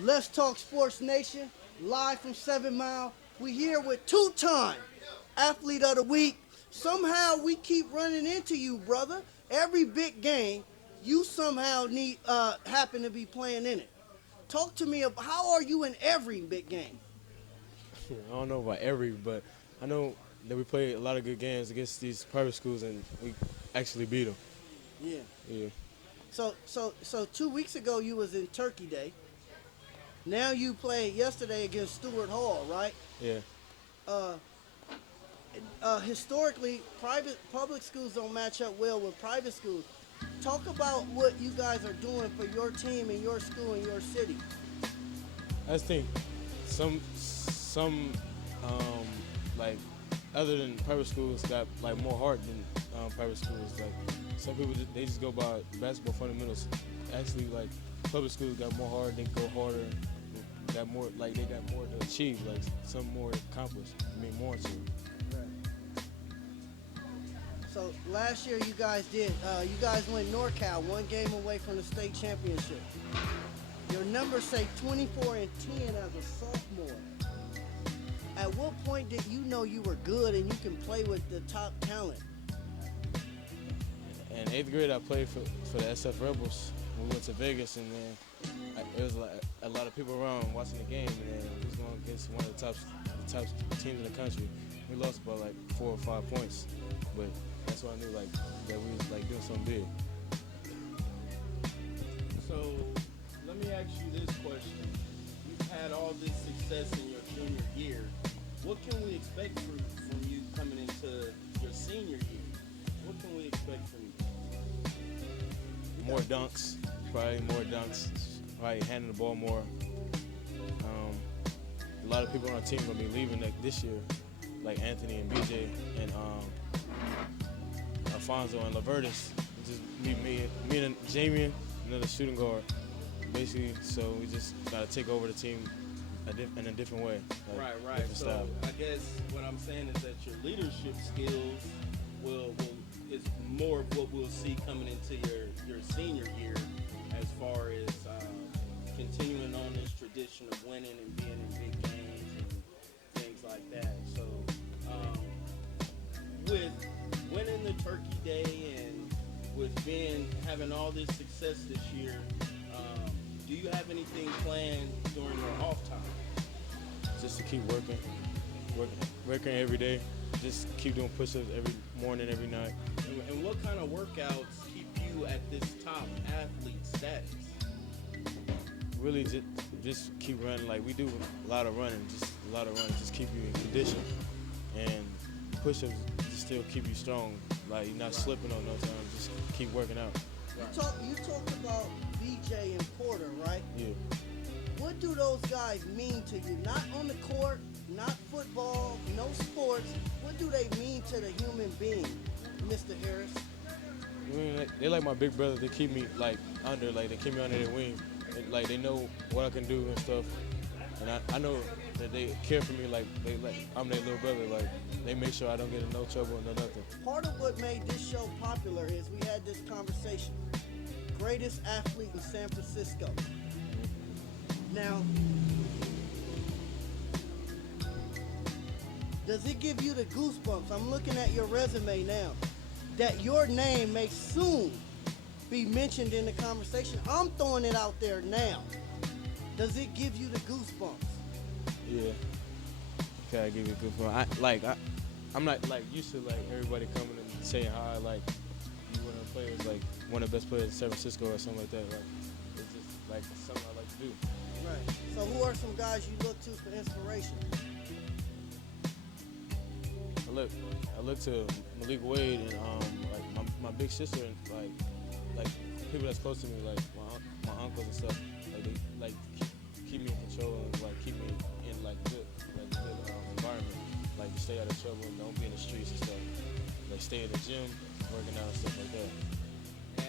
Let's Talk Sports Nation, live from 7 Mile. We here with two-time Athlete of the Week. Somehow we keep running into you, brother. Every big game, you somehow need happen to be playing in it. Talk to me about how are you in every big game? I don't know about every, but I know that we play a lot of good games against these private schools, and we actually beat them. Yeah. Yeah, So 2 weeks ago you was in Turkey Day. Now you played yesterday against Stewart Hall, right? yeah. Uh, Historically, private public schools don't match up well with private schools. Talk about what you guys are doing for your team and your school and your city. I just think some like other than private schools got like more heart than private schools. Like some people they just go by basketball fundamentals. Actually, like public schools got more heart. They go harder. Got more like they got more to achieve. Like some more to accomplish. I mean more to. So last year you guys went NorCal, one game away from the state championship. Your numbers say 24 and 10 as a sophomore. At what point did you know you were good and you can play with the top talent? In eighth grade, I played for the SF Rebels. We went to Vegas, and then it was like a lot of people around watching the game, and then we was going against one of the top teams in the country. We lost by like 4 or 5 points, but that's why I knew like that we was like doing something big. So let me ask you this question. You've had all this success in your junior year. What can we expect from you coming into your senior year? What can we expect from you? More dunks, probably more dunks. Probably handling the ball more. A lot of people on our team gonna be leaving this year, like Anthony and BJ and Alfonso and Lavertis. Just me and Jamie, another shooting guard. Basically, so we just gotta take over the team in a different way. Like Right. different So style. I guess what I'm saying is that your leadership skills is more of what we'll see coming into your senior year, as far as continuing on this tradition of winning and being in big games and things like that. So with winning the Turkey Day and with having all this success this year, do you have anything planned during your off time? Just to keep working every day. Just keep doing push-ups every morning, every night. And what kind of workouts keep you at this top athlete status? Really, just keep running. Like we do a lot of running, just keep you in condition. And push-ups just still keep you strong. Like you're not slipping on no time. Just keep working out. You talked about BJ and Porter, right? Yeah. What do those guys mean to you? Not on the court, not football, no sports. What do they mean to the human being, Mr. Harris? I mean, they like my big brother. They keep me like they keep me under their wing. Like they know what I can do and stuff. And I know that they care for me like I'm their little brother. Like they make sure I don't get in no trouble or nothing. Part of what made this show popular is we had this conversation. Greatest athlete in San Francisco. Now, does it give you the goosebumps? I'm looking at your resume now. That your name may soon be mentioned in the conversation. I'm throwing it out there now. Does it give you the goosebumps? Yeah. Okay, I give you a good point. I'm not like used to like everybody coming and saying hi. Like you one of the players, like one of the best players in San Francisco or something like that. Like it's just like something I like to do. Right. So who are some guys you look to for inspiration? I look to Malik Wade and like my big sister and like people that's close to me, like my uncles and stuff. Like they like keep me in control and like keep me in like good environment. Like to stay out of trouble and don't be in the streets and stuff. Like stay in the gym, working out and stuff like that.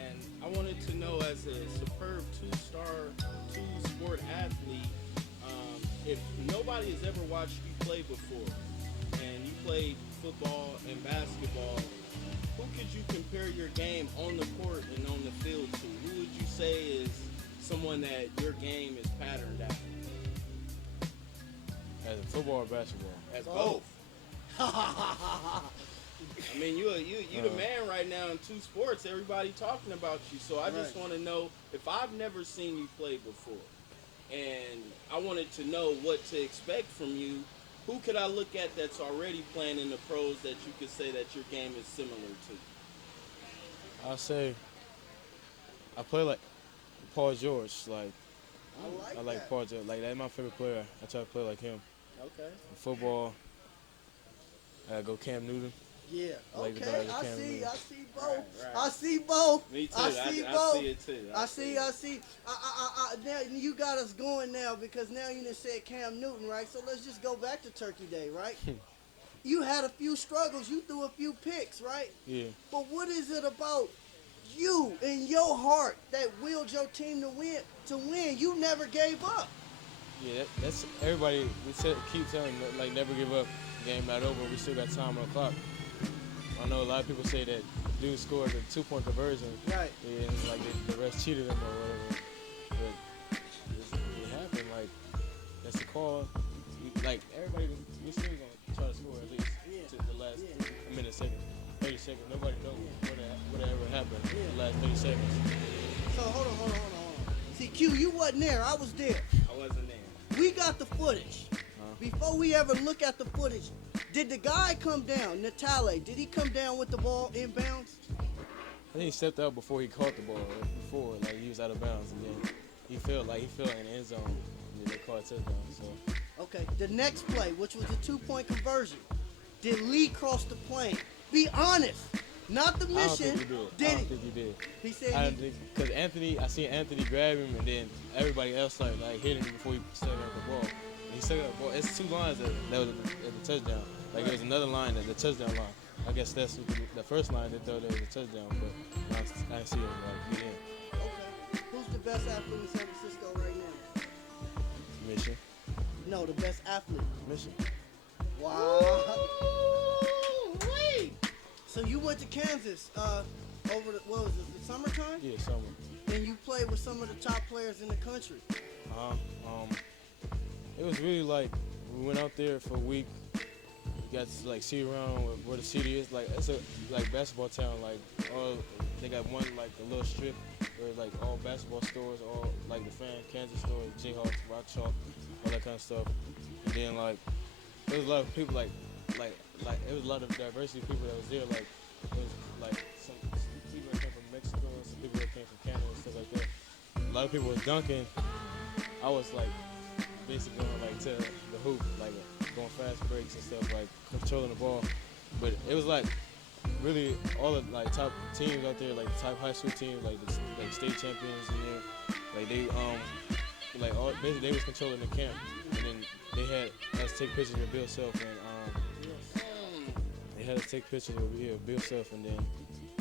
And I wanted to know, as a superb two-sport athlete, if nobody has ever watched you play before, and you played football and basketball, who could you compare your game on the court and on the field to? Who would you say is someone that your game is patterned after? football or basketball? As Both. both. I mean, you the man right now in two sports. Everybody talking about you. So I just Right. want to know, if I've never seen you play before, and I wanted to know what to expect from you, who could I look at that's already playing in the pros that you could say that your game is similar to? I'll say I play like Paul George. Like I like that. Paul George. Like that's my favorite player. I try to play like him. Okay. In football, I go Cam Newton. Yeah. Like the Okay. guy that I Cam see. Newton. I see both. Right. I see both. Me too. I see I both. see it too. I see. Now you got us going now because now you just said Cam Newton, right? So let's just go back to Turkey Day, right? You had a few struggles. You threw a few picks, right? Yeah. But what is it about you and your heart that willed your team to win? You never gave up. Yeah, that's everybody. Keep telling them, like, never give up. Game not over. We still got time on the clock. I know a lot of people say that dude scored a 2-point conversion. Right. Yeah, and like the refs cheated him or whatever. But it happened. Like that's the call. Like everybody, we still gonna try to score at least to the last minute, second, 30 seconds. Nobody knows whatever happened in the last 30 seconds. So hold on. See, Q, you wasn't there. I was there. I wasn't there. We got the footage. Before we ever look at the footage, did the guy come down, Natale, did he come down with the ball inbounds? I think he stepped out before he caught the ball. Before, like he was out of bounds, and then he fell in the end zone. And then they caught a touchdown. So Okay, the next play, which was a 2-point conversion, did Lee cross the plane? Be honest, not the I don't mission. think he did. I don't think he did. He said I don't think because I seen Anthony grab him, and then everybody else started like hitting him before he stuck out the ball. And he stuck out the ball. It's 2 lines that was at the touchdown. Like it was another line at the touchdown line. I guess that's the first line they thought there was a touchdown, but I didn't see it like get in. Okay, who's the best athlete in San Francisco right now? Mission. No, the best athlete. Mission. Wow. Wait. So you went to Kansas over what was it, the summertime? Yeah, summer. And you played with some of the top players in the country. It was really like we went out there for a week. We got to like see around where the city is. Like it's a like basketball town. Like they got one like a little strip where like all basketball stores, all like the Kansas stores, Jayhawks, Rock Chalk, all that kind of stuff. And then like there was a lot of people like it was a lot of diversity of people that was there. Like it was like some people that came from Mexico, some people that came from Canada and stuff like that. A lot of people was dunking. I was like basically going like to the hoop, like going fast breaks and stuff, like controlling the ball. But it was like really all the like top teams out there, like the top high school teams, like the like state champions in there. Like they like all basically they was controlling the camp, and then they had us take pictures with Bill Self, and they had us take pictures with Bill Self, and then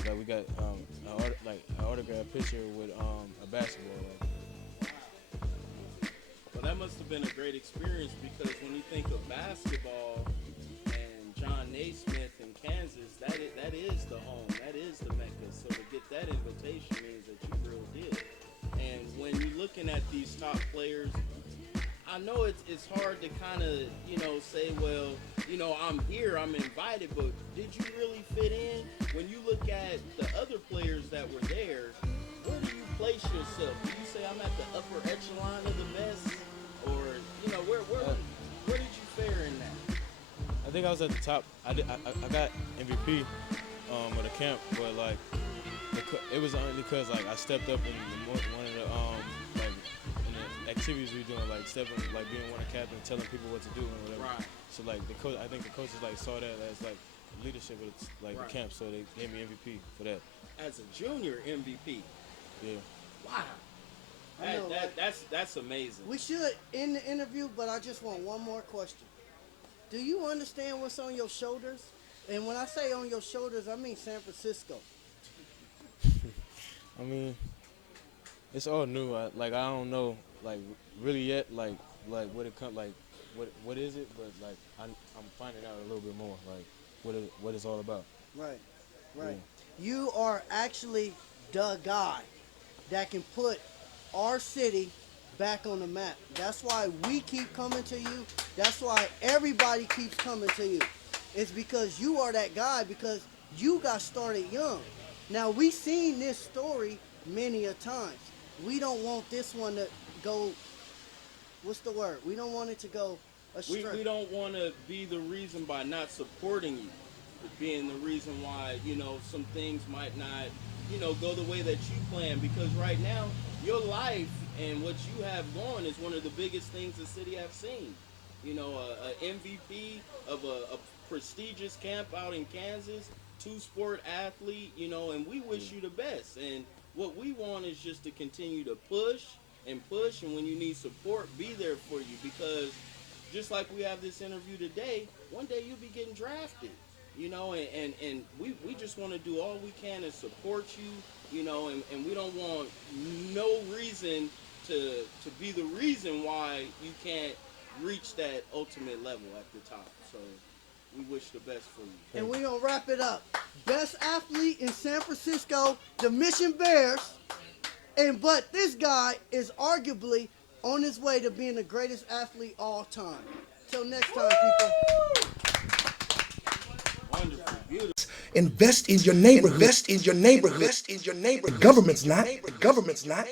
like we got an autographed picture with a basketball. Like, Well, that must have been a great experience because when you think of basketball and John Naismith in Kansas, that is the home, that is the Mecca. So to get that invitation means that you real deal. And when you're looking at these top players, I know it's hard to kind of, say, well, I'm here, I'm invited, but did you really fit in? When you look at the other players that were there, where do you place yourself? Do you say I'm at the upper echelon of the best? Or, where did you fare in that? I think I was at the top. I got MVP of the camp, but like it was only because like I stepped up in one of the like in the activities we were doing, like stepping, like being one of the captains, telling people what to do and whatever. Right. So like I think the coaches like saw that as like leadership of like the camp, so they gave me MVP for that. As a junior MVP. Yeah. Wow. That's amazing. We should end the interview, but I just want one more question. Do you understand what's on your shoulders? And when I say on your shoulders, I mean San Francisco. I mean, it's all new. I don't know like really yet like what it come like what is it? But like I'm finding out a little bit more like what it's all about. Right. You are actually the guy that can put our city back on the map. That's why we keep coming to you. That's why everybody keeps coming to you. It's because you are that guy, because you got started young. Now, we seen this story many a times. We don't want this one to go, what's the word? We don't want it to go astray. We don't want to be the reason by not supporting you, being the reason why, some things might not, go the way that you plan. Because right now, your life and what you have going is one of the biggest things the city have seen. A MVP of a prestigious camp out in Kansas, two-sport athlete, and we wish you the best. And what we want is just to continue to push, and when you need support, be there for you. Because just like we have this interview today, one day you'll be getting drafted, and we just want to do all we can to support you, and we don't want no reason to be the reason why you can't reach that ultimate level at the top. So we wish the best for you. And we're going to wrap it up. Best athlete in San Francisco, the Mission Bears. But this guy is arguably on his way to being the greatest athlete all time. Till next time, people. Wonderful, beautiful. Invest in your neighborhood. Invest in your neighborhood. Invest in your neighborhood. The government's not.